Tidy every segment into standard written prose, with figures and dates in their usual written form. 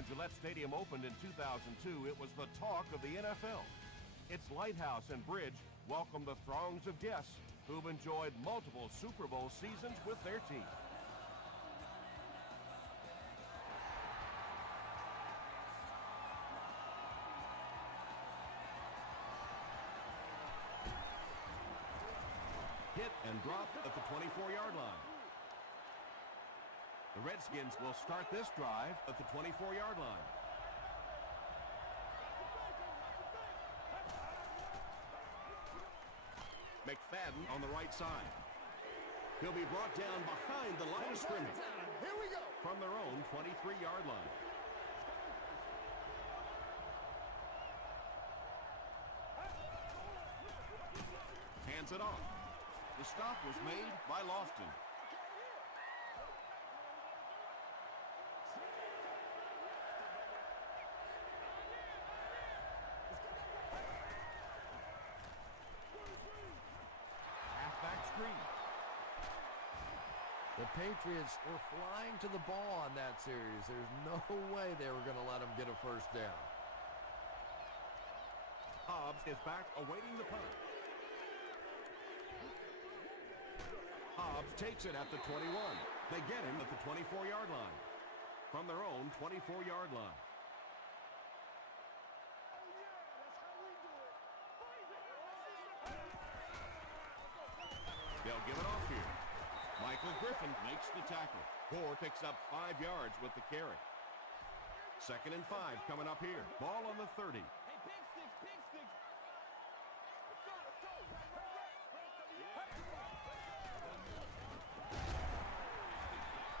When Gillette Stadium opened in 2002, it was the talk of the NFL. Its lighthouse and bridge welcomed the throngs of guests who've enjoyed multiple Super Bowl seasons with their team. Hit and dropped at the 24-yard line. The Redskins will start this drive at the 24-yard line. McFadden on the right side. He'll be brought down behind the line of scrimmage. Here we go. From their own 23-yard line. Hands it off. The stop was made by Lofton. Halfback screen. The Patriots were flying to the ball on that series. There's no way they were going to let them get a first down. Hobbs is back awaiting the punt. Hobbs takes it at the 21. They get him at the 24-yard line. From their own 24-yard line. They'll give it off here. Michael Griffin makes the tackle. Gore picks up 5 yards with the carry. 2nd and 5 coming up here. Ball on the 30. Hey, pick sticks, pick sticks. Let's go, let's go.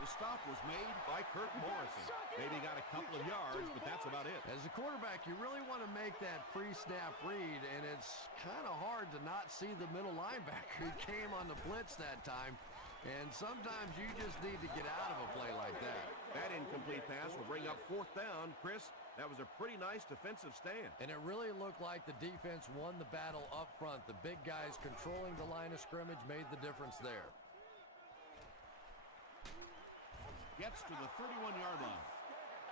The stop was made by Kirk Morrison. Maybe got a couple of yards, but that's about it. As a quarterback, you really want to make that pre-snap read, and it's kind of hard to not see the middle linebacker. He came on the blitz that time, and sometimes you just need to get out of a play like that. That incomplete pass will bring up 4th down. Chris, that was a pretty nice defensive stand. And it really looked like the defense won the battle up front. The big guys controlling the line of scrimmage made the difference there. Gets to the 31-yard line.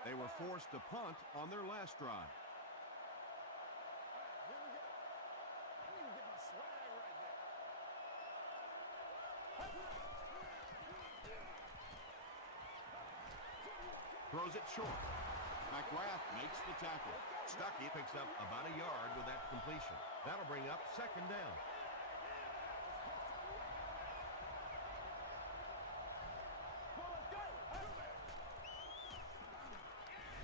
They were forced to punt on their last drive. Here we go. I need to get my swag right there. Throws it short. McGrath makes the tackle. Stuckey picks up about a yard with that completion. That'll bring up 2nd down.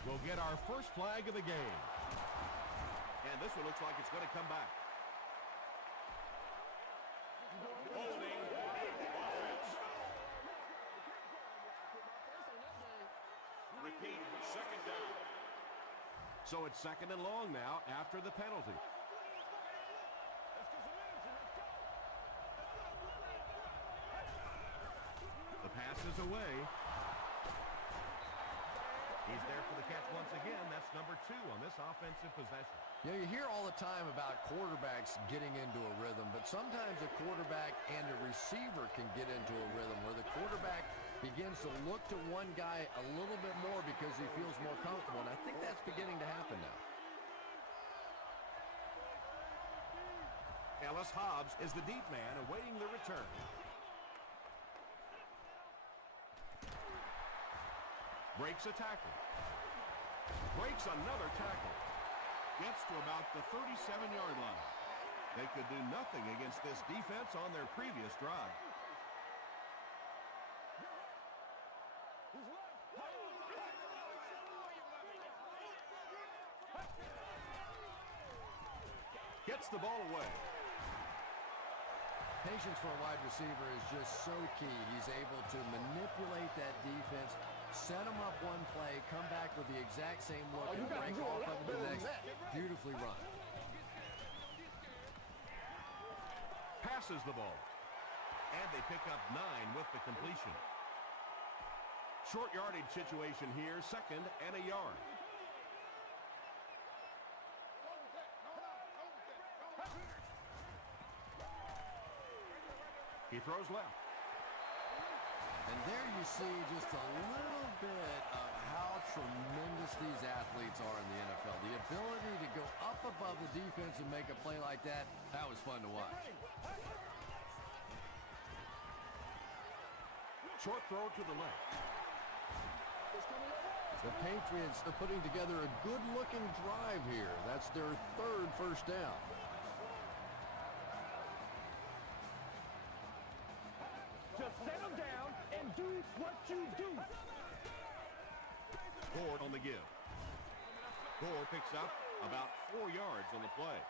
We'll get our first flag of the game. And this one looks like it's going to come back. Holding offense. Repeat, 2nd down. So it's 2nd and long now after the penalty. The pass is away. He's there for the catch once again. That's number 2 on this offensive possession. You hear all the time about quarterbacks getting into a rhythm, but sometimes a quarterback and a receiver can get into a rhythm where the quarterback begins to look to one guy a little bit more because he feels more comfortable, and I think that's beginning to happen now. Ellis Hobbs is the deep man awaiting the return. Breaks a tackle. Breaks another tackle. Gets to about the 37-yard line. They could do nothing against this defense on their previous drive. Gets the ball away. Patience for a wide receiver is just so key. He's able to manipulate that defense, set them up one play, come back with the exact same look, and break off of the next. Beautifully run. Passes the ball. And they pick up 9 with the completion. Short yardage situation here, 2nd and a yard. He throws left. And there you see just a little bit of how tremendous these defense and make a play like that, that was fun to watch. Short throw to the left. The Patriots are putting together a good-looking drive here. That's their third first down. Just settle down and do what you do. Ford on the give. Gore picks up about 4 yards on the play.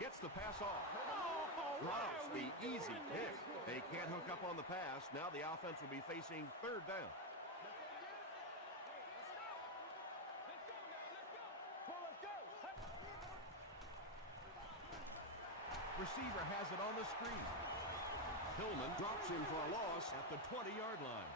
Gets the pass off. Drops the easy pick. They can't hook up on the pass. Now the offense will be facing third down. Receiver has it on the screen. Hillman drops him for a loss at the 20-yard line.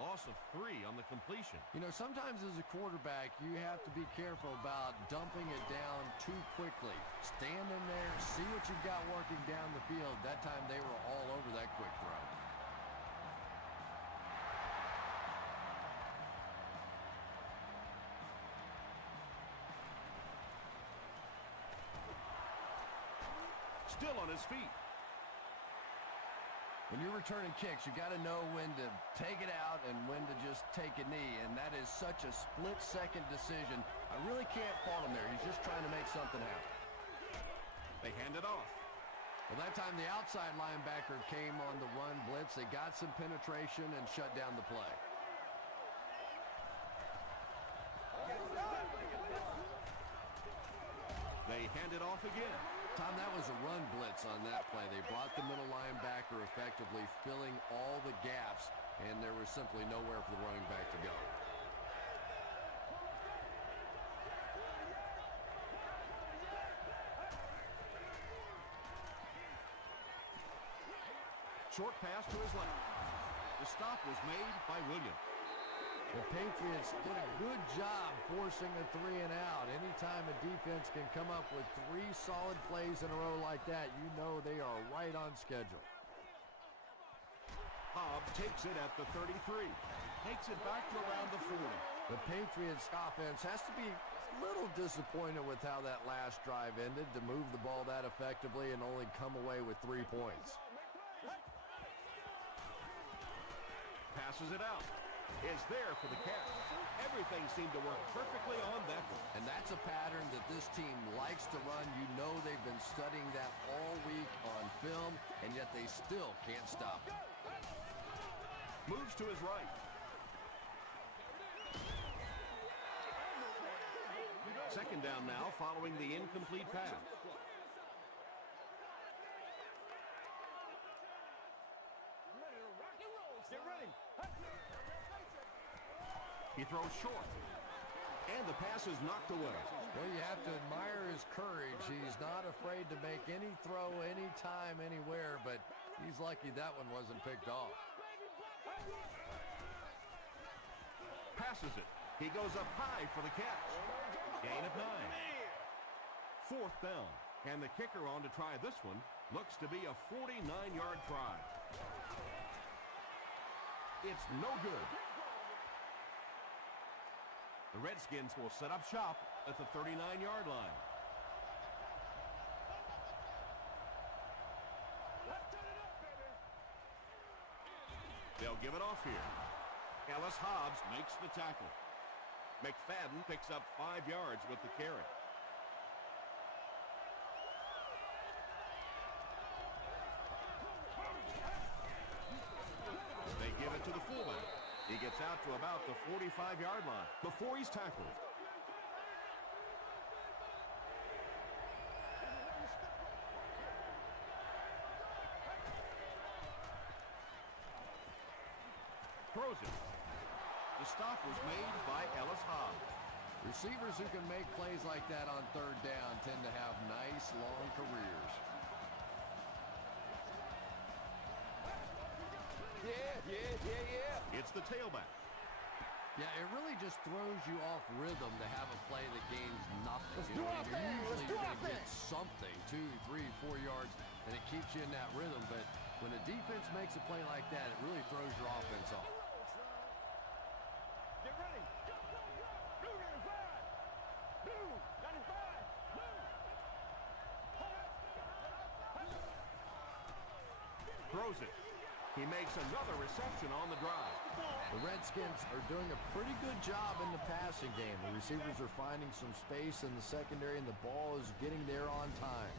Loss of 3 on the completion. You know, sometimes as a quarterback, you have to be careful about dumping it down too quickly. Stand in there, see what you've got working down the field. That time they were all over that quick throw. Still on his feet. When you're returning kicks, you got to know when to take it out and when to just take a knee, and that is such a split-second decision. I really can't fault him there. He's just trying to make something happen. They hand it off. Well, that time the outside linebacker came on the run blitz. They got some penetration and shut down the play. They hand it off again. Tom, that was a run blitz on that play. They brought the middle linebacker effectively filling all the gaps, and there was simply nowhere for the running back to go. Short pass to his left. The stop was made by Williams. The Patriots did a good job forcing a 3 and out. Anytime a defense can come up with 3 solid plays in a row like that, you know they are right on schedule. Hobbs takes it at the 33. Takes it back to around the 40. The Patriots offense has to be a little disappointed with how that last drive ended, to move the ball that effectively and only come away with 3 points. Passes it out. Is there for the catch. Everything seemed to work perfectly on that one. And that's a pattern that this team likes to run. You know they've been studying that all week on film, and yet they still can't stop it. Moves to his right. Second down now following the incomplete pass. Get ready. He throws short. And the pass is knocked away. Well, you have to admire his courage. He's not afraid to make any throw, anytime, anywhere, but he's lucky that one wasn't picked off. Passes it. He goes up high for the catch. Gain of 9. Fourth down. And the kicker on to try this one. Looks to be a 49-yard try. It's no good. The Redskins will set up shop at the 39-yard line. They'll give it off here. Ellis Hobbs makes the tackle. McFadden picks up 5 yards with the carry. They give it to the fullback. He gets out to about the 45-yard line before he's tackled. Throws it. The stop was made by Ellis Hobbs. Receivers who can make plays like that on third down tend to have nice, long careers. It's the tailback. Yeah, it really just throws you off rhythm to have a play that gains nothing. Let's do our thing. Usually Let's do you're our going to get thing. something, 2, 3, 4 yards, and it keeps you in that rhythm. But When a defense makes a play like that, it really throws your offense off. Get ready. Go, go, go. Blue 95. Blue 95. Throws it. He makes another reception on the drive. The Redskins are doing a pretty good job in the passing game. The receivers are finding some space in the secondary, and the ball is getting there on time.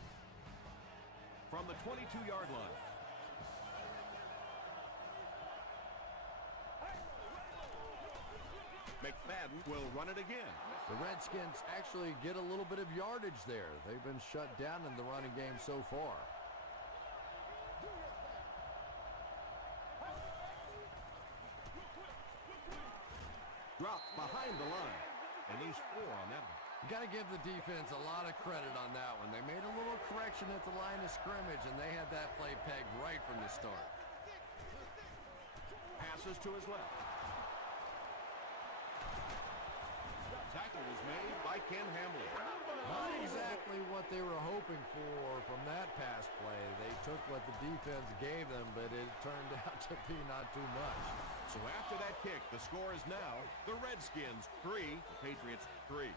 From the 22-yard line. McFadden will run it again. The Redskins actually get a little bit of yardage there. They've been shut down in the running game so far. Dropped behind the line. At least 4 on that one. You got to give the defense a lot of credit on that one. They made a little correction at the line of scrimmage, and they had that play pegged right from the start. Passes to his left. Tackle was made by Ken Hamlin. Not exactly what they were hoping for from that pass play. They took what the defense gave them, but it turned out to be not too much. So after that kick, the score is now the Redskins 3, the Patriots 3.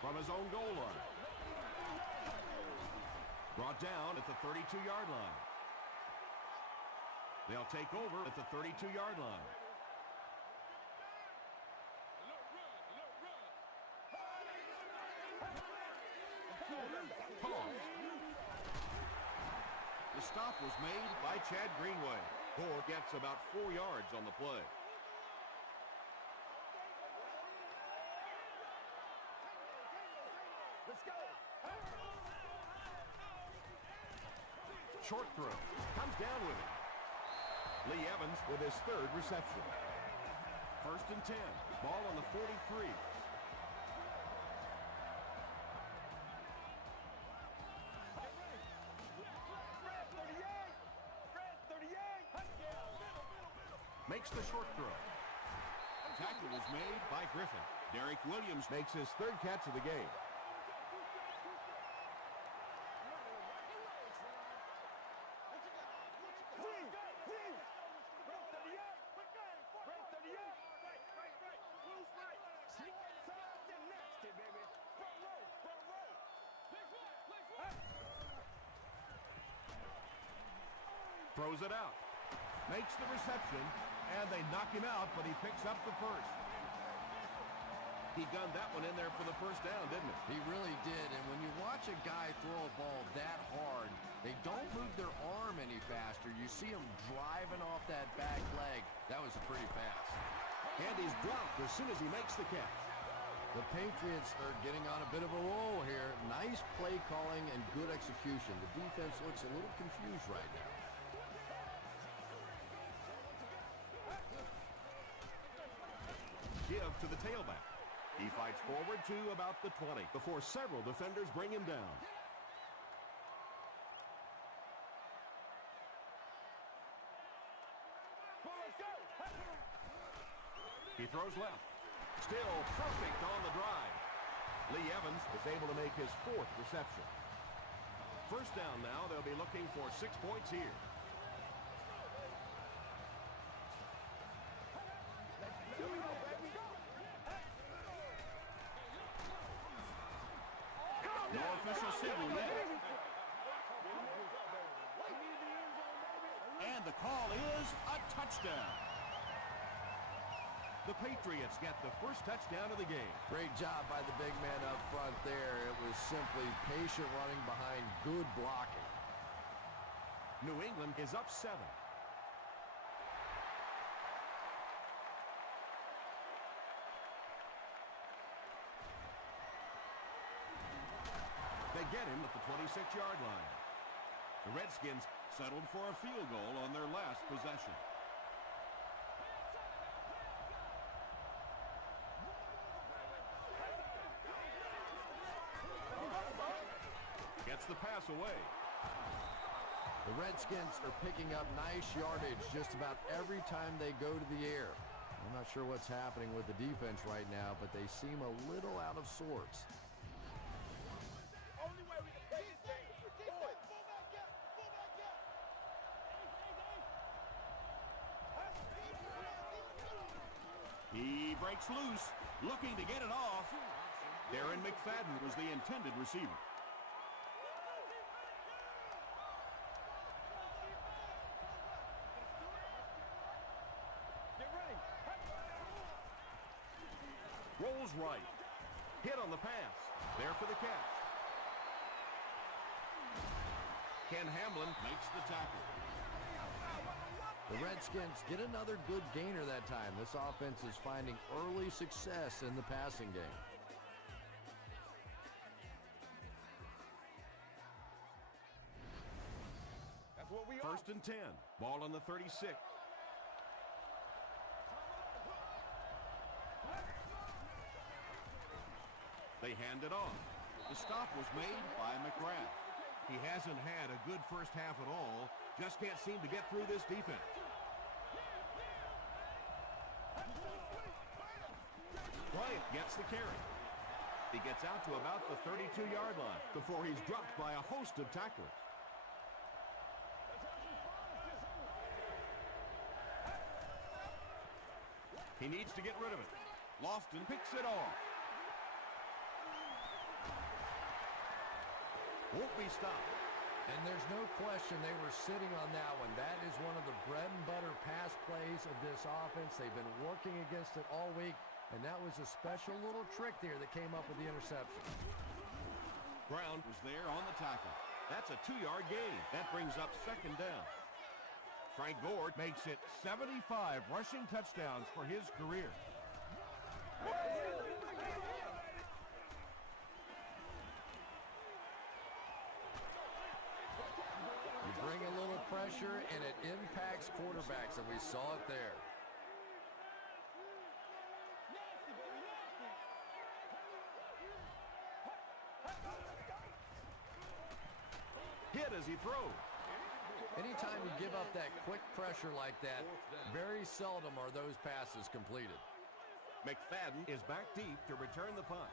From his own goal line. Brought down at the 32-yard line. They'll take over at the 32-yard line. Pause. The stop was made by Chad Greenway. Gore gets about 4 yards on the play. Let's go. Short throw. Comes down with it. Lee Evans with his 3rd reception. 1st and 10. Ball on the 43. Makes the short throw. Tackle was made by Griffin. Derek Williams makes his 3rd catch of the game. Throws it out. Makes the reception, and they knock him out, but he picks up the 1st. He gunned that one in there for the 1st down, didn't he? He really did, and when you watch a guy throw a ball that hard, they don't move their arm any faster. You see him driving off that back leg. That was a pretty pass. And he's dropped as soon as he makes the catch. The Patriots are getting on a bit of a roll here. Nice play calling and good execution. The defense looks a little confused right now. Give to the tailback. He fights forward to about the 20 before several defenders bring him down. He throws left. Still perfect on the drive. Lee Evans is able to make his 4th reception. 1st down now. They'll be looking for 6 points here. No official signal yet. And the call is a touchdown. The Patriots get the 1st touchdown of the game. Great job by the big man up front there. It was simply patient running behind good blocking. New England is up 7. They get him at the 26-yard line. The Redskins settled for a field goal on their last possession. Gets the pass away. The Redskins are picking up nice yardage just about every time they go to the air. I'm not sure what's happening with the defense right now, but they seem a little out of sorts. He breaks loose, looking to get it off. Darren McFadden was the intended receiver. Get ready. Rolls right. Hit on the pass. There for the catch. Ken Hamlin makes the tackle. The Redskins get another good gainer that time. This offense is finding early success in the passing game. That's what we are. First and 10. Ball on the 36. They hand it off. The stop was made by McGrath. He hasn't had a good first half at all. Just can't seem to get through this defense. Bryant gets the carry. He gets out to about the 32-yard line before he's dropped by a host of tacklers. He needs to get rid of it. Lofton picks it off. Won't be stopped. And there's no question they were sitting on that one. That is one of the bread and butter pass plays of this offense. They've been working against it all week, and that was a special little trick there that came up with the interception. Brown was there on the tackle. That's a 2-yard gain. That brings up second down. Frank Gore makes it 75 rushing touchdowns for his career. You bring a little pressure, and it impacts quarterbacks, and we saw it there. Hit as he throws. Anytime you give up that quick pressure like that, very seldom are those passes completed. McFadden is back deep to return the punt.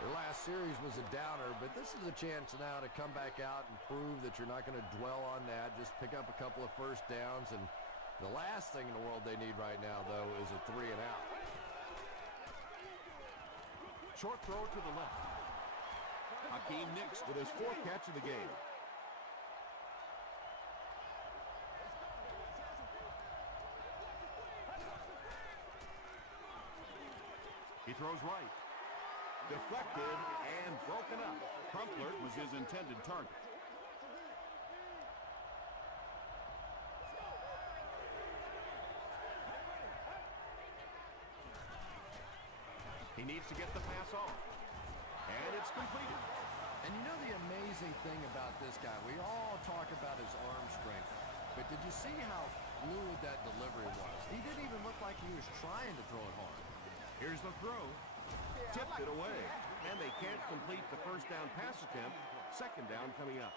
Their last series was a downer, but this is a chance now to come back out and prove that you're not going to dwell on that. Just pick up a couple of first downs, and the last thing in the world they need right now, though, is a 3 and out. Short throw to the left. Hakeem Nicks with his 4th catch of the game. He throws right. Deflected and broken up. Crumpler was his intended target. He needs to get the pass off. And it's completed. And you know the amazing thing about this guy, we all talk about his arm strength, but did you see how fluid that delivery was? He didn't even look like he was trying to throw it hard. Here's the throw. Tipped it away. And they can't complete the first down pass attempt. Second down coming up.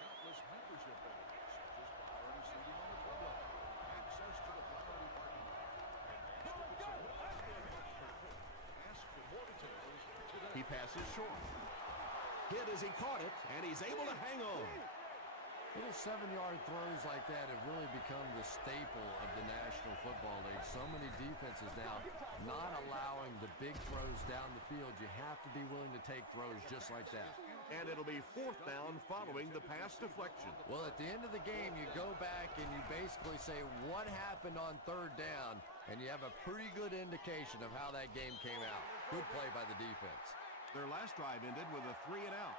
He passes short. Hit as he caught it, and he's able to hang on. Little 7-yard throws like that have really become the staple of the National Football League. So many defenses now not allowing the big throws down the field. You have to be willing to take throws just like that. And it'll be 4th down following the pass deflection. Well, at the end of the game, you go back and you basically say what happened on 3rd down, and you have a pretty good indication of how that game came out. Good play by the defense. Their last drive ended with a 3 and out.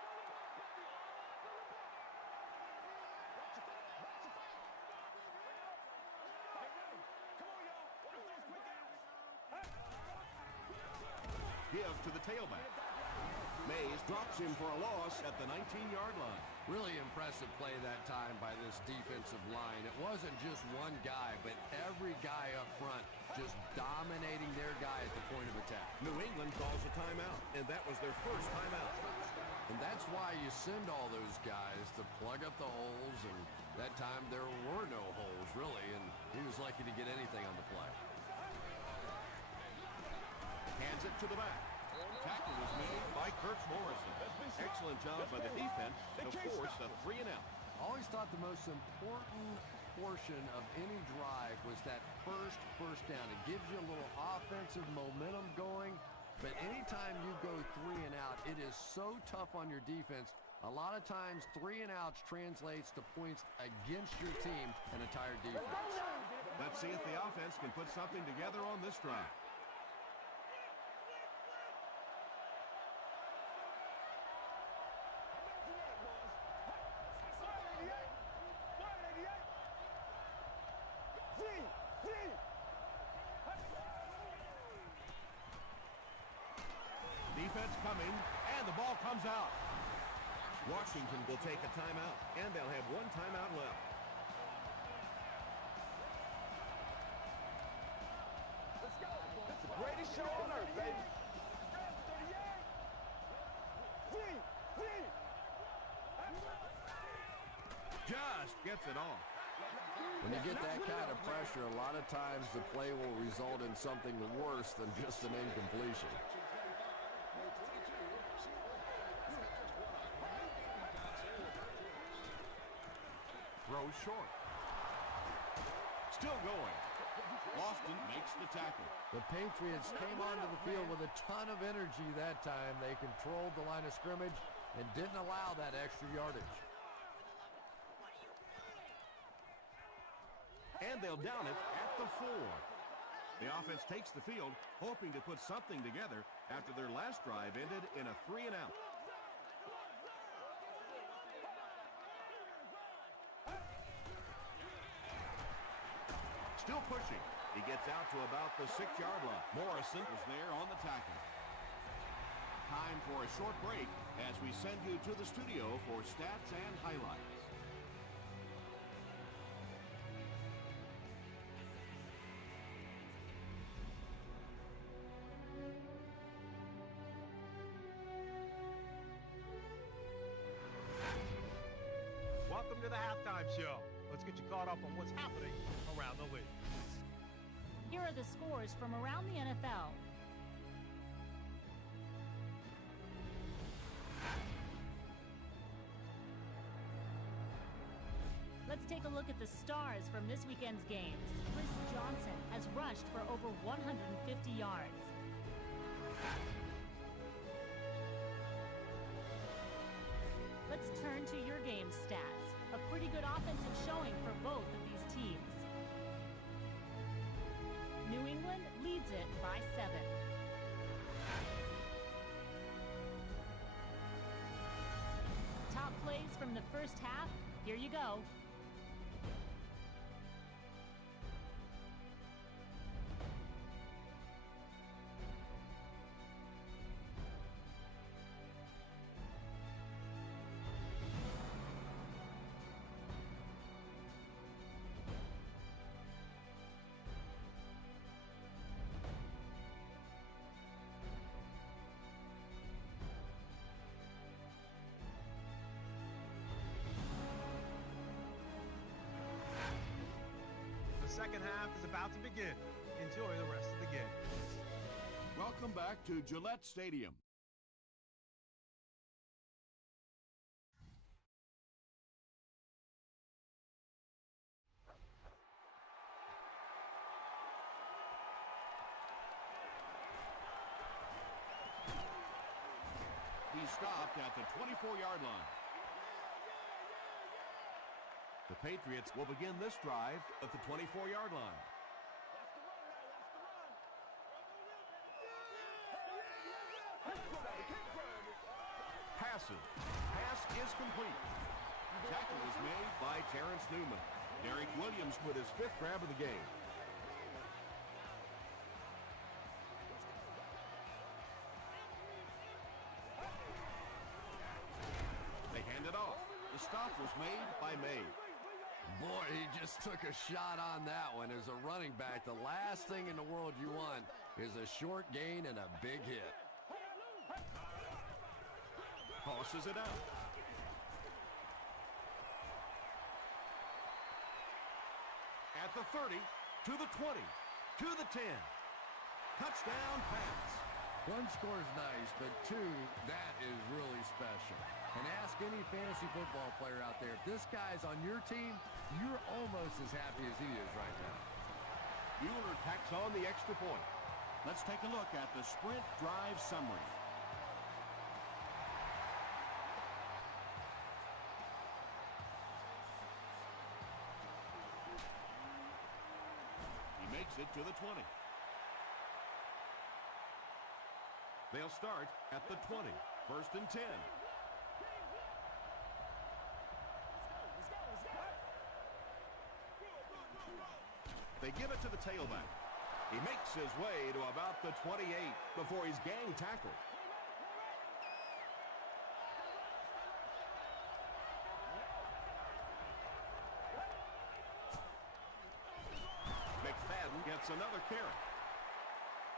Give to the tailback. Mays drops him for a loss at the 19-yard line. Really impressive play that time by this defensive line. It wasn't just one guy, but every guy up front just dominating their guy at the point of attack. New England calls a timeout, and that was their first timeout. And that's why you send all those guys to plug up the holes, and that time there were no holes, really, and he was lucky to get anything on the play. Hands it to the back. To tackle was made by Kirk Morrison. Excellent job by the defense to force a 3-and-out. I always thought the most important portion of any drive was that first down. It gives you a little offensive momentum going, but anytime you go 3-and-out, it is so tough on your defense. A lot of times, 3-and-outs translates to points against your team and a tired defense. Let's see if the offense can put something together on this drive. Defense coming, and the ball comes out. Washington will take a timeout, and they'll have one timeout left. Let's go. It's the greatest show on earth, baby. Just gets it off. When you get that kind of pressure, a lot of times the play will result in something worse than just an incompletion. Throws short. Still going. Austin makes the tackle. The Patriots came onto the field with a ton of energy that time. They controlled the line of scrimmage and didn't allow that extra yardage. And they'll down it at the 4. The offense takes the field, hoping to put something together after their last drive ended in a 3-and-out. Still pushing. He gets out to about the 6-yard line. Morrison was there on the tackle. Time for a short break as we send you to the studio for stats and highlights. Welcome to the halftime show. Let's get you caught up on what's happening around the league. Here are the scores from around the NFL. Let's take a look at the stars from this weekend's games. Chris Johnson has rushed for over 150 yards. Let's turn to your game stats. A pretty good offensive showing for both of these teams. New England leads it by 7. Top plays from the first half. Here you go. The second half is about to begin. Enjoy the rest of the game. Welcome back to Gillette Stadium. He stopped at the 24-yard line. The Patriots will begin this drive at the 24-yard line. Passes. Pass is complete. Tackle was made by Terrence Newman. Derek Williams with his 5th grab of the game. They hand it off. The stop was made by May. Boy, he just took a shot on that one. As a running back, the last thing in the world you want is a short gain and a big hit. Tosses it out. At the 30, to the 20, to the 10. Touchdown pass. One score is nice, but two, that is really special. And ask any fantasy football player out there, if this guy's on your team, you're almost as happy as he is right now. Mueller tacks on the extra point. Let's take a look at the sprint drive summary. He makes it to the 20. They'll start at the 20. First and 10. They give it to the tailback. He makes his way to about the 28 before he's gang tackled. McFadden gets another carry.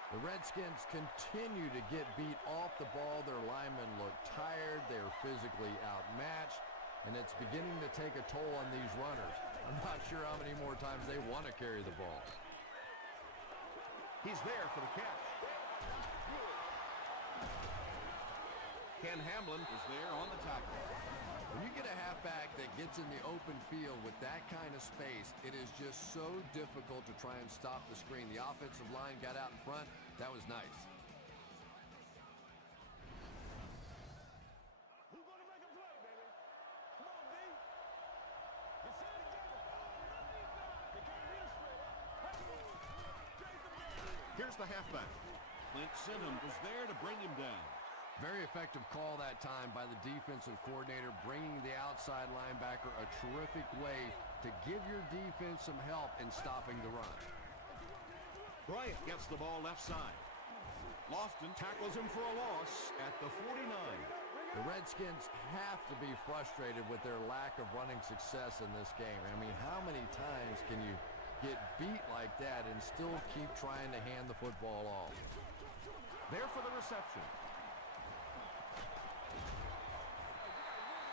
The Redskins continue to get beat off the ball. Their linemen look tired. They're physically outmatched, and it's beginning to take a toll on these runners. I'm not sure how many more times they want to carry the ball. He's there for the catch. Ken Hamlin is there on the tackle. When you get a halfback that gets in the open field with that kind of space, it is just so difficult to try and stop the screen. The offensive line got out in front. That was nice. Who's going to make a play, baby? Come on, D. Get set together. They can't be straight up. Here's the halfback. Clint Sinham was there to bring him down. Very effective call that time by the defensive coordinator, bringing the outside linebacker a terrific way to give your defense some help in stopping the run. Bryant gets the ball left side. Lofton tackles him for a loss at the 49. The Redskins have to be frustrated with their lack of running success in this game. I mean, how many times can you get beat like that and still keep trying to hand the football off? There for the reception.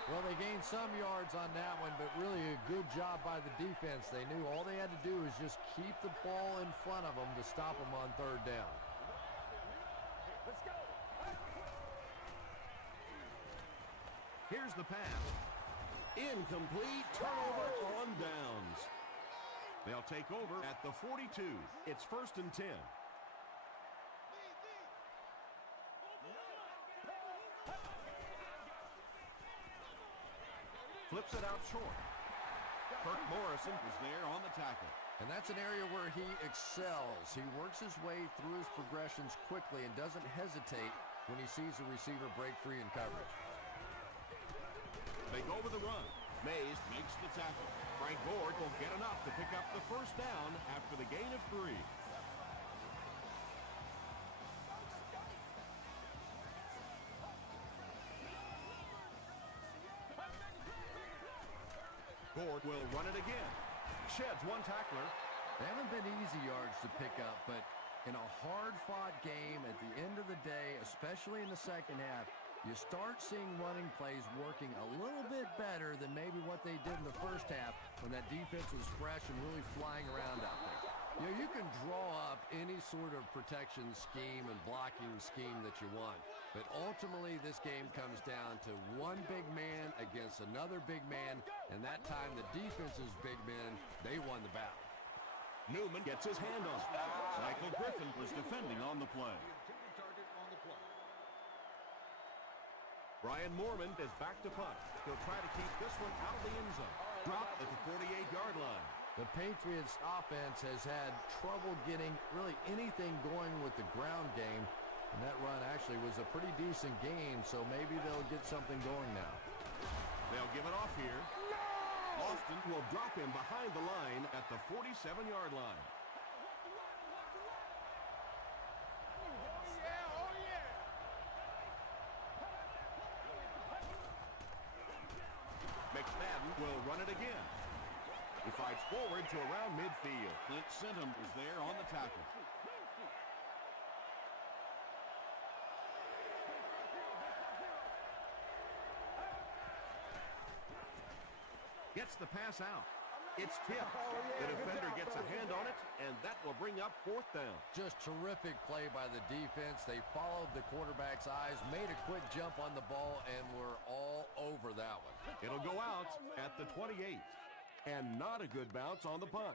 Well, they gained some yards on that one, but really a good job by the defense. They knew all they had to do is just keep the ball in front of them to stop them on third down. Let's go. Here's the pass. Incomplete. Turnover on downs. They'll take over at the 42. It's first and 10. Flips it out short. Kirk Morrison is there on the tackle. And that's an area where he excels. He works his way through his progressions quickly and doesn't hesitate when he sees the receiver break free in coverage. They go with the run. Mays makes the tackle. Frank Gore will get enough to pick up the first down after the gain of 3. Gore will run it again. Sheds one tackler. They haven't been easy yards to pick up, but in a hard-fought game at the end of the day, especially in the second half, you start seeing running plays working a little bit better than maybe what they did in the first half when that defense was fresh and really flying around out there. You know, you can draw up any sort of protection scheme and blocking scheme that you want, but ultimately this game comes down to one big man against another big man, and that time the defense's big men, they won the battle. Newman gets his hand on it. Michael Griffin was defending on the play. Brian Moorman is back to punt. He'll try to keep this one out of the end zone. Dropped at the 48-yard line. The Patriots offense has had trouble getting really anything going with the ground game, and that run actually was a pretty decent gain, so maybe they'll get something going now. They'll give it off here. Lofton will drop him behind the line at the 47-yard line. McFadden will run it again. He fights forward to around midfield. Clint Sinham is there on the tackle. Gets the pass out. It's tipped. The defender gets a hand on it, and that will bring up 4th down. Just terrific play by the defense. They followed the quarterback's eyes, made a quick jump on the ball, and were all over that one. It'll go out at the 28. And not a good bounce on the punt.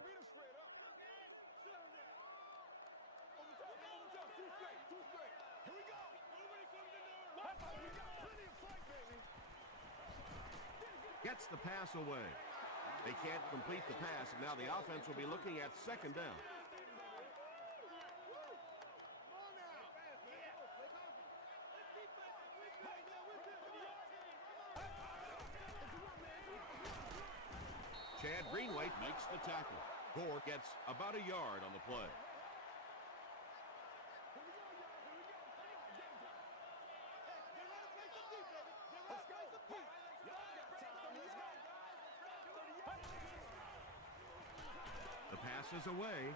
Gets the pass away. They can't complete the pass, and now the offense will be looking at 2nd down. Chad Greenway makes the tackle. Gore gets about a yard on the play. The pass is away.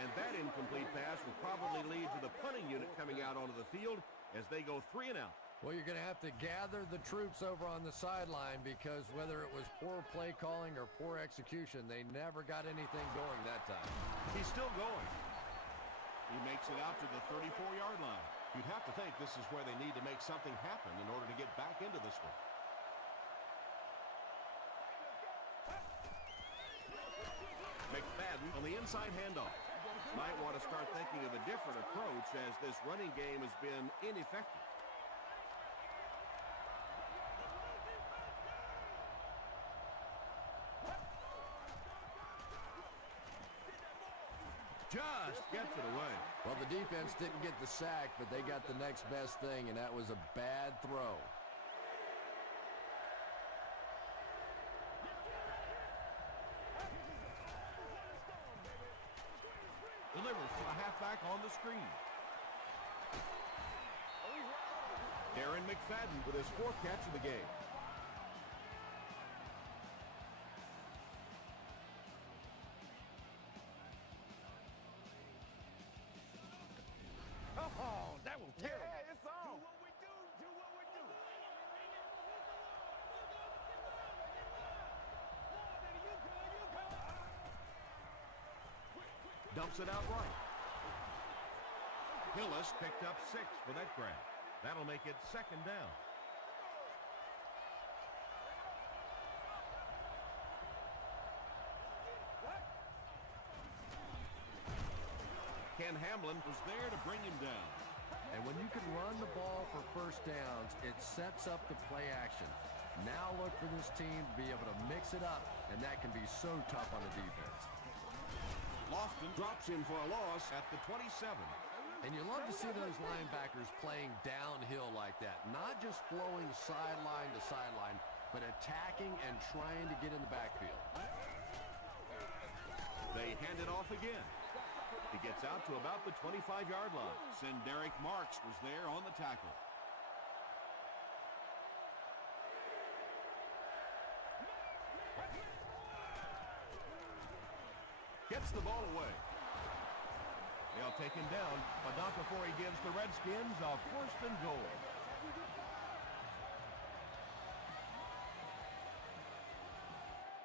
And that incomplete pass will probably lead to the punting unit coming out onto the field as they go 3 and out. Well, you're going to have to gather the troops over on the sideline because whether it was poor play calling or poor execution, they never got anything going that time. He's still going. He makes it out to the 34-yard line. You'd have to think this is where they need to make something happen in order to get back into this one. McFadden on the inside handoff. Might want to start thinking of a different approach as this running game has been ineffective. Just gets it away. Well, the defense didn't get the sack, but they got the next best thing, and that was a bad throw. Delivers to the halfback on the screen. Darren McFadden with his 4th catch of the game. Oh, that was terrible. Yeah, it's on. Do what we do. Do what we do. Dumps it out right. Hillis picked up 6 for that grab. That'll make it 2nd down. Ken Hamlin was there to bring him down. And when you can run the ball for first downs, it sets up the play action. Now look for this team to be able to mix it up, and that can be so tough on the defense. Lofton drops in for a loss at the 27. And you love to see those linebackers playing downhill like that, not just flowing sideline to sideline, but attacking and trying to get in the backfield. They hand it off again. He gets out to about the 25-yard line. Derek Marks was there on the tackle. Gets the ball away. They'll take him down, but not before he gives the Redskins a 1st and goal.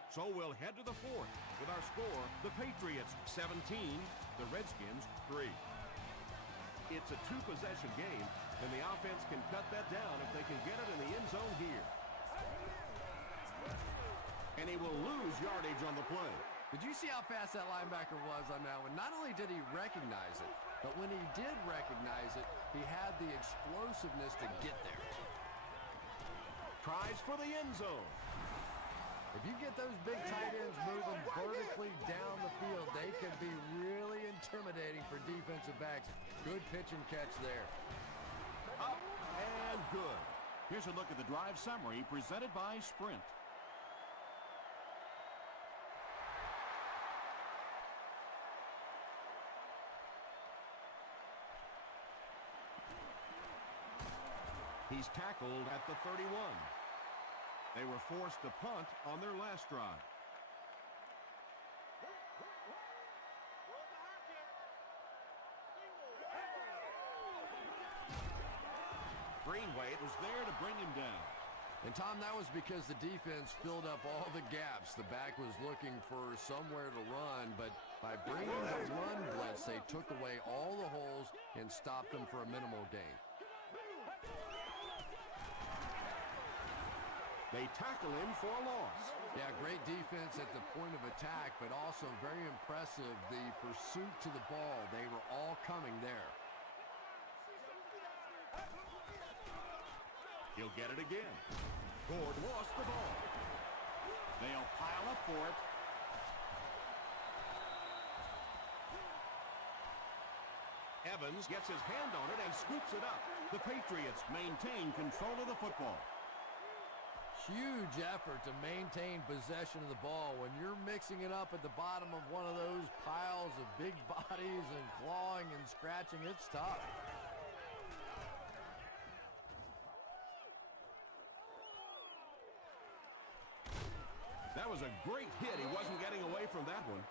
So we'll head to the 4th with our score, the Patriots 17, the Redskins 3. It's a 2-possession game, and the offense can cut that down if they can get it in the end zone here. And he will lose yardage on the play. Did you see how fast that linebacker was on that one? Not only did he recognize it, but when he did recognize it, he had the explosiveness to get there. Tries for the end zone. If you get those big tight ends moving vertically down the field, they can be really intimidating for defensive backs. Good pitch and catch there. Up and good. Here's a look at the drive summary presented by Sprint. He's tackled at the 31. They were forced to punt on their last drive. Greenway was there to bring him down. And And, Tom, that was because the defense filled up all the gaps. The back was looking for somewhere to run, but by bringing the run blitz, they took away all the holes and stopped them for a minimal gain. They tackle him for a loss. Yeah, great defense at the point of attack, but also very impressive, the pursuit to the ball. They were all coming there. He'll get it again. Ford lost the ball. They'll pile up for it. Evans gets his hand on it and scoops it up. The Patriots maintain control of the football. Huge effort to maintain possession of the ball. When you're mixing it up at the bottom of one of those piles of big bodies and clawing and scratching, it's tough. That was a great hit. He wasn't getting away from that one.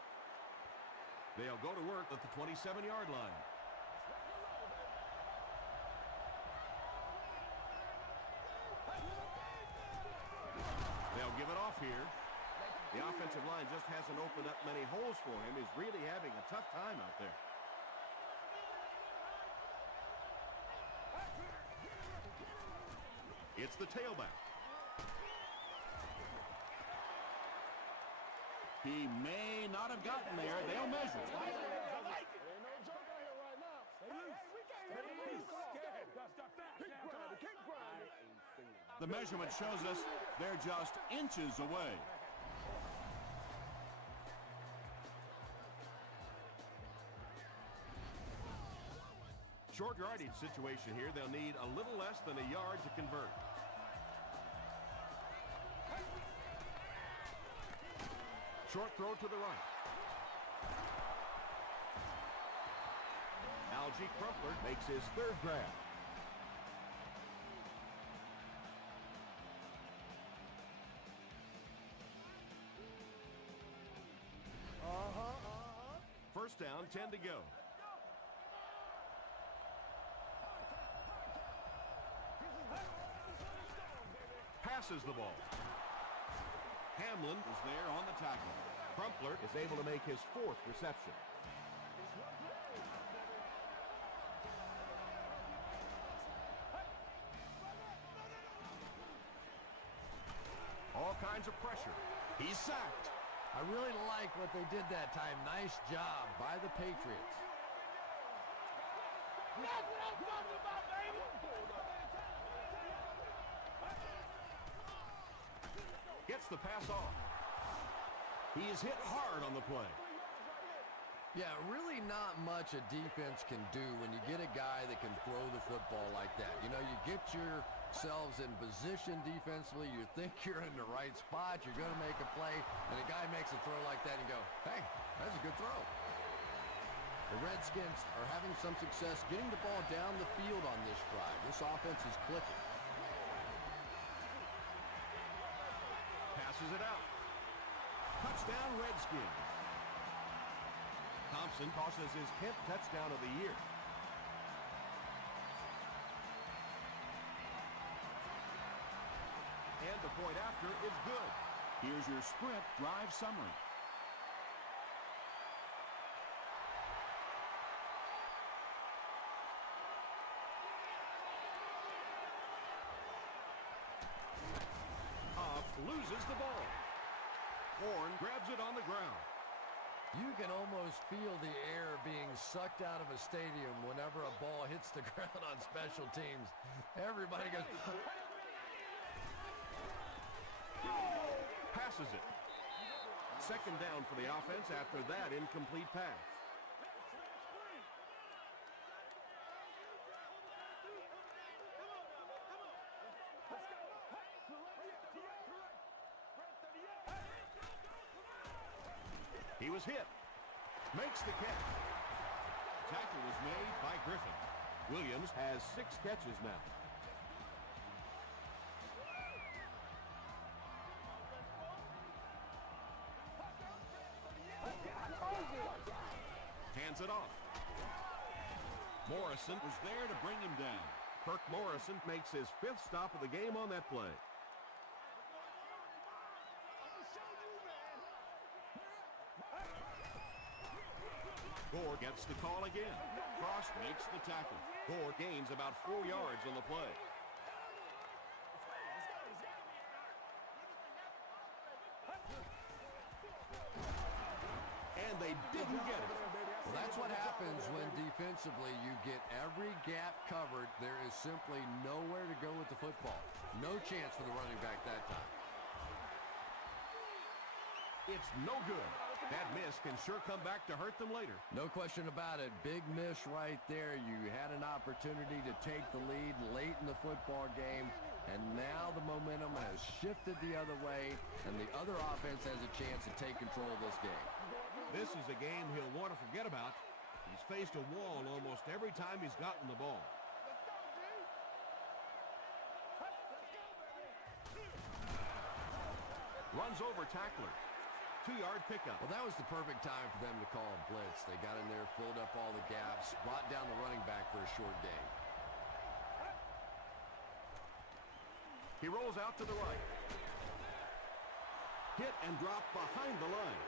They'll go to work at the 27-yard line. They'll give it off here. The offensive line just hasn't opened up many holes for him. He's really having a tough time out there. It's the tailback. He may not have gotten there. They'll measure. The measurement shows us they're just inches away. Short yardage situation here. They'll need a little less than a yard to convert. Short throw to the right. Algie Crumpler makes his third grab. First down, 10 to go. Passes the ball. Hamlin is there on the tackle. Crumpler is able to make his fourth reception. All kinds of pressure. He's sacked. I really like what they did that time. Nice job by the Patriots. That's what I'm talking about, baby! Gets the pass off. He is hit hard on the play. Yeah, really not much a defense can do when you get a guy that can throw the football like that. You know, you get yourselves in position defensively, you think you're in the right spot, you're going to make a play, and a guy makes a throw like that and you go, hey, that's a good throw. The Redskins are having some success getting the ball down the field on this drive. This offense is clicking. Passes it out. Touchdown, Redskins. Thompson tosses his 10th touchdown of the year. And the point after is good. Here's your sprint drive summary. Hobbs loses the ball. Horn grabs it on the ground. You can almost feel the air being sucked out of a stadium whenever a ball hits the ground on special teams. Everybody goes... Passes it. Second down for the offense after that incomplete pass. He was hit. Makes the catch. Tackle was made by Griffin. Williams has 6 catches now. Hands it off. Morrison was there to bring him down. Kirk Morrison makes his 5th stop of the game on that play. Gore gets the call again. Cross makes the tackle. Gore gains about 4 yards on the play. And they didn't get it. Well, that's what happens when defensively you get every gap covered. There is simply nowhere to go with the football. No chance for the running back that time. It's no good. That miss can sure come back to hurt them later. No question about it. Big miss right there. You had an opportunity to take the lead late in the football game, and now the momentum has shifted the other way, and the other offense has a chance to take control of this game. This is a game he'll want to forget about. He's faced a wall almost every time he's gotten the ball. Runs over tackler. 2-yard pickup. Well, that was the perfect time for them to call a blitz. They got in there, filled up all the gaps, brought down the running back for a short gain. He rolls out to the right. Hit and drop behind the line.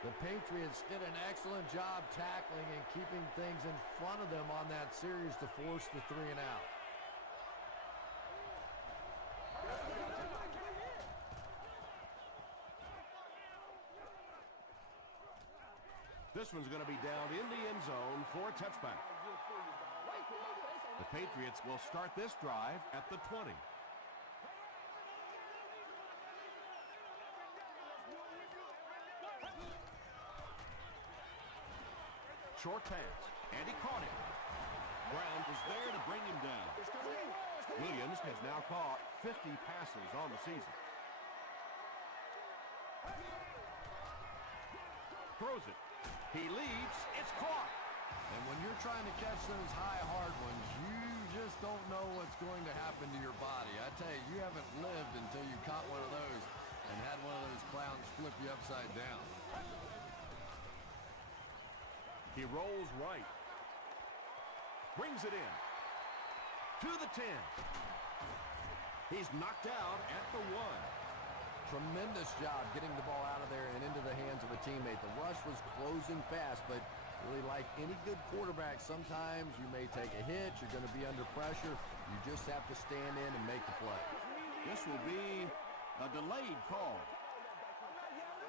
The Patriots did an excellent job tackling and keeping things in front of them on that series to force the 3 and out. This one's going to be down in the end zone for a touchback. The Patriots will start this drive at the 20. Short pass, and he caught it. Brown was there to bring him down. Williams has now caught 50 passes on the season. Throws it. He leaps. It's caught. And when you're trying to catch those high, hard ones, you just don't know what's going to happen to your body. I tell you, you haven't lived until you caught one of those and had one of those clowns flip you upside down. He rolls right. Brings it in. To the 10. He's knocked out at the 1. Tremendous job getting the ball out of there and into the hands of a teammate. The rush was closing fast, but really like any good quarterback, sometimes you may take a hit. You're going to be under pressure. You just have to stand in and make the play. This will be a delayed call.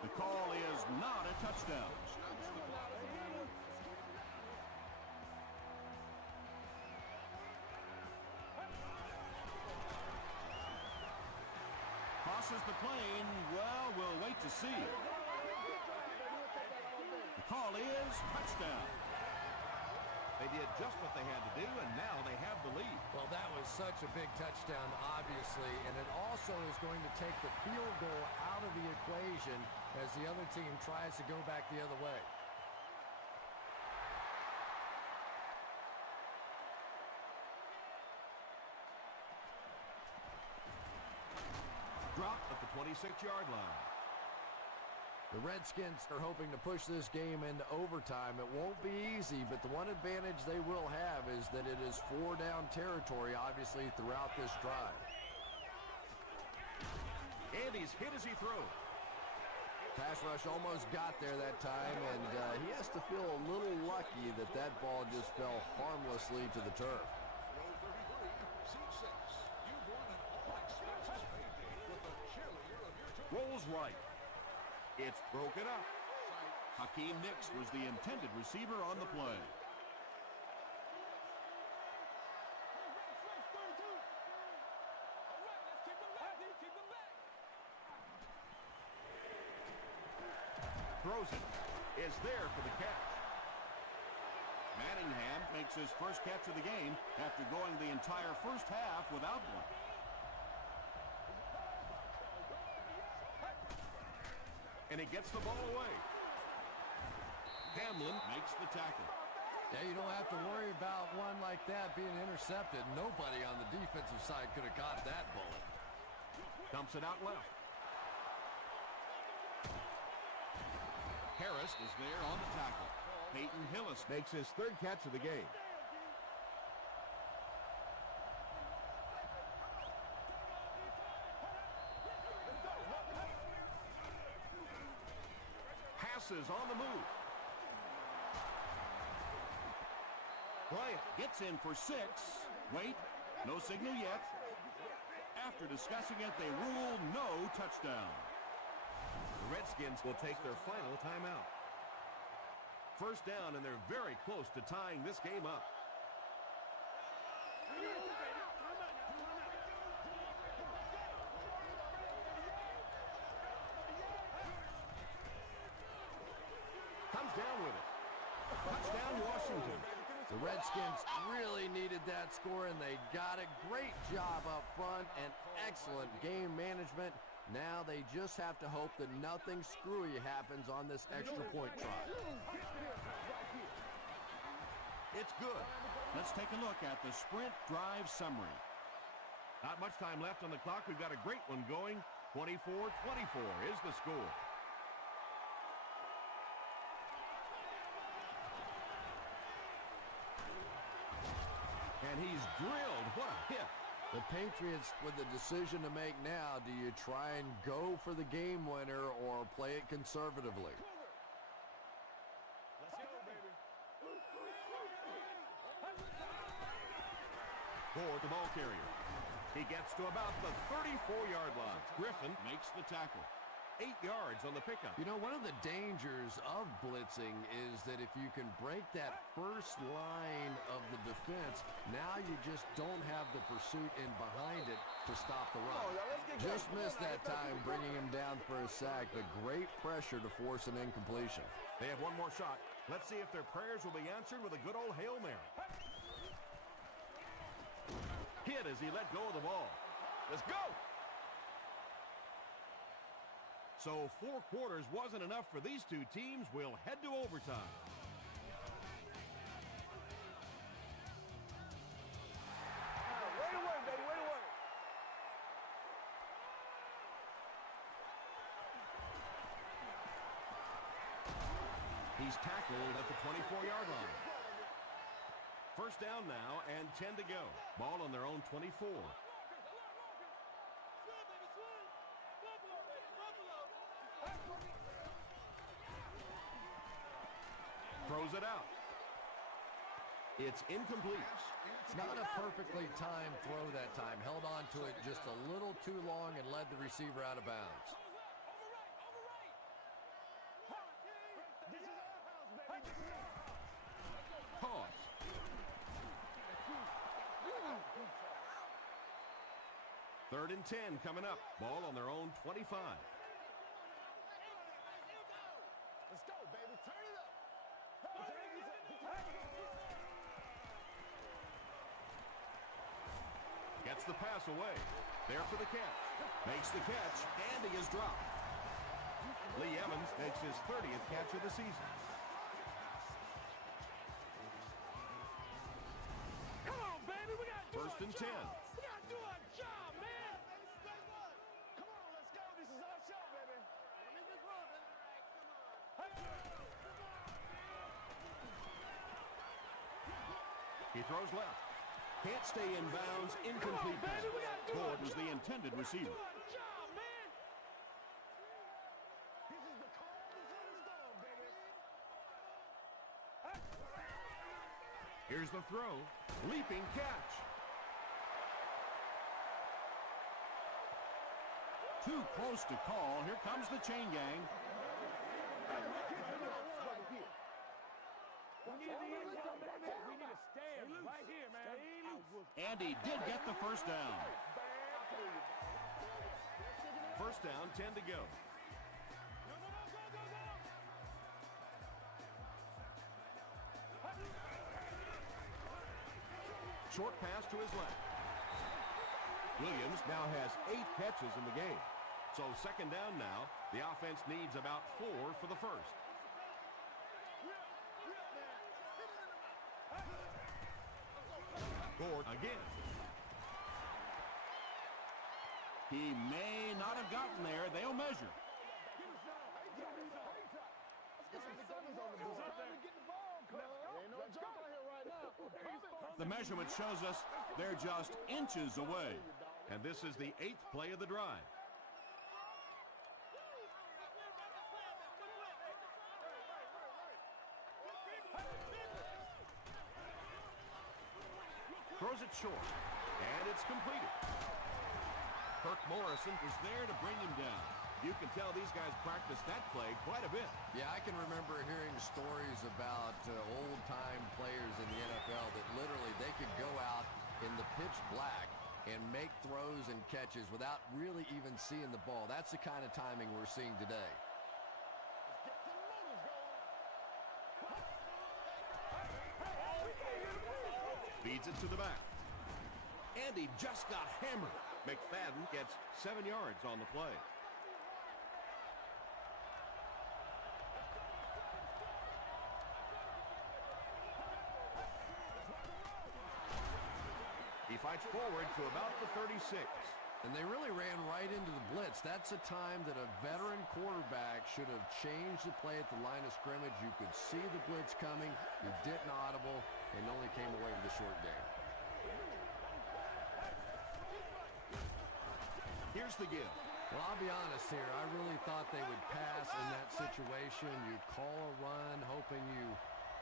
The call is not a touchdown. Crosses the plane. Well, we'll wait to see. The call is touchdown. They did just what they had to do, and now they have the lead. Well, that was such a big touchdown, obviously, and it also is going to take the field goal out of the equation as the other team tries to go back the other way. Dropped at the 26-yard line. The Redskins are hoping to push this game into overtime. It won't be easy, but the one advantage they will have is that it is 4-down territory, obviously, throughout this drive. And he's hit as he throws. Pass rush almost got there that time, and he has to feel a little lucky that that ball just fell harmlessly to the turf. Rolls right. It's broken up. Hakeem Nicks was the intended receiver on the play. Throws it. Is there for the catch. Manningham makes his first catch of the game after going the entire first half without one. And he gets the ball away. Hamlin makes the tackle. Yeah, you don't have to worry about one like that being intercepted. Nobody on the defensive side could have caught that bullet. Dumps it out left. Harris is there on the tackle. Peyton Hillis makes his third catch of the game. Passes on the move. Bryant gets in for 6. Wait, no signal yet. After discussing it, they rule no touchdown. The Redskins will take their final timeout. First down, and they're very close to tying this game up. Comes down with it. Touchdown, Washington. The Redskins really needed that score, and they got it. Great job up front and excellent game management. Now they just have to hope that nothing screwy happens on this extra point try. It's good. Let's take a look at the sprint drive summary. Not much time left on the clock. We've got a great one going. 24-24 is the score. And he's drilled. What a hit. The Patriots with the decision to make now. Do you try and go for the game winner or play it conservatively? Let's go, baby. Ford, the ball carrier. He gets to about the 34-yard line. Griffin makes the tackle. 8 yards on the pickup. You know, one of the dangers of blitzing is that if you can break that first line of the defense, now you just don't have the pursuit in behind it to stop the run. Just missed that time bringing him down for a sack, but great pressure to force an incompletion. They have one more shot. Let's see if their prayers will be answered with a good old Hail Mary. Hit as he let go of the ball. Let's go! So 4 quarters wasn't enough for these two teams. We'll head to overtime. Way to work, baby. Way to work. He's tackled at the 24-yard line. First down now and 10 to go. Ball on their own 24. Throws it out. It's incomplete. Not a perfectly timed throw that time. Held on to it just a little too long and led the receiver out of bounds. Toss. Third and 10 coming up. Ball on their own 25. Let's go, baby. Turn it up. Gets the pass away. There for the catch. Makes the catch, and he is dropped. Lee Evans makes his 30th catch of the season. Come on, baby. We got to do First our and job. 10. We got to do our job, man. Come on, let's go. This is our show, baby. He throws left. Can't stay in bounds. Incomplete pass. Ford was the intended receiver. Do our job, man. This is the calm before the storm, baby. Here's the throw. Leaping catch. Too close to call. Here comes the chain gang. We need to stand right here, man. And he did get the first down. First down, 10 to go. Short pass to his left. Williams now has 8 catches in the game. So second down now. The offense needs about 4 for the first. Ford again. He may not have gotten there. They'll measure. The measurement shows us they're just inches away. And this is the 8th play of the drive. it short. And it's completed. Kirk Morrison is there to bring him down. You can tell these guys practice that play quite a bit. Yeah, I can remember hearing stories about old-time players in the NFL that literally they could go out in the pitch black and make throws and catches without really even seeing the ball. That's the kind of timing we're seeing today. Feeds it to the back. And he just got hammered. McFadden gets 7 yards on the play. He fights forward to about the 36. And they really ran right into the blitz. That's a time that a veteran quarterback should have changed the play at the line of scrimmage. You could see the blitz coming. He didn't audible and only came away with a short gain. Here's the give. Well, I'll be honest here. I really thought they would pass in that situation. You call a run, hoping you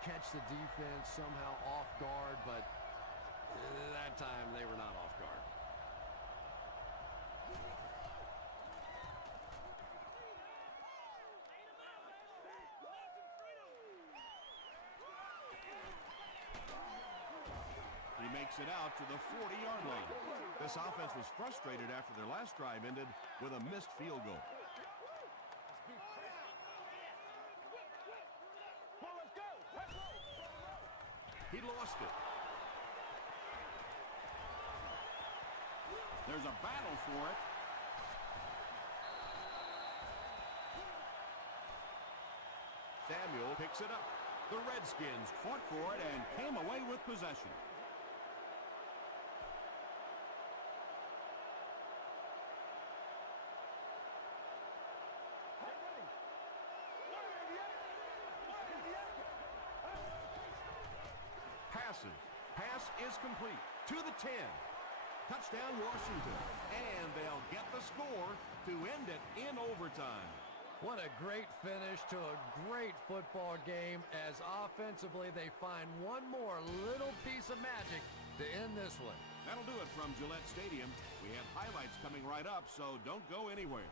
catch the defense somehow off guard, but that time they were not off guard. He makes it out to the 40-yard line. This offense was frustrated after their last drive ended with a missed field goal. He lost it. There's a battle for it. Samuel picks it up. The Redskins fought for it and came away with possession. Passes. Pass is complete to the 10. Touchdown, Washington. And they'll get the score to end it in overtime. What a great finish to a great football game as offensively they find one more little piece of magic to end this one. That'll do it from Gillette Stadium. We have highlights coming right up, so don't go anywhere.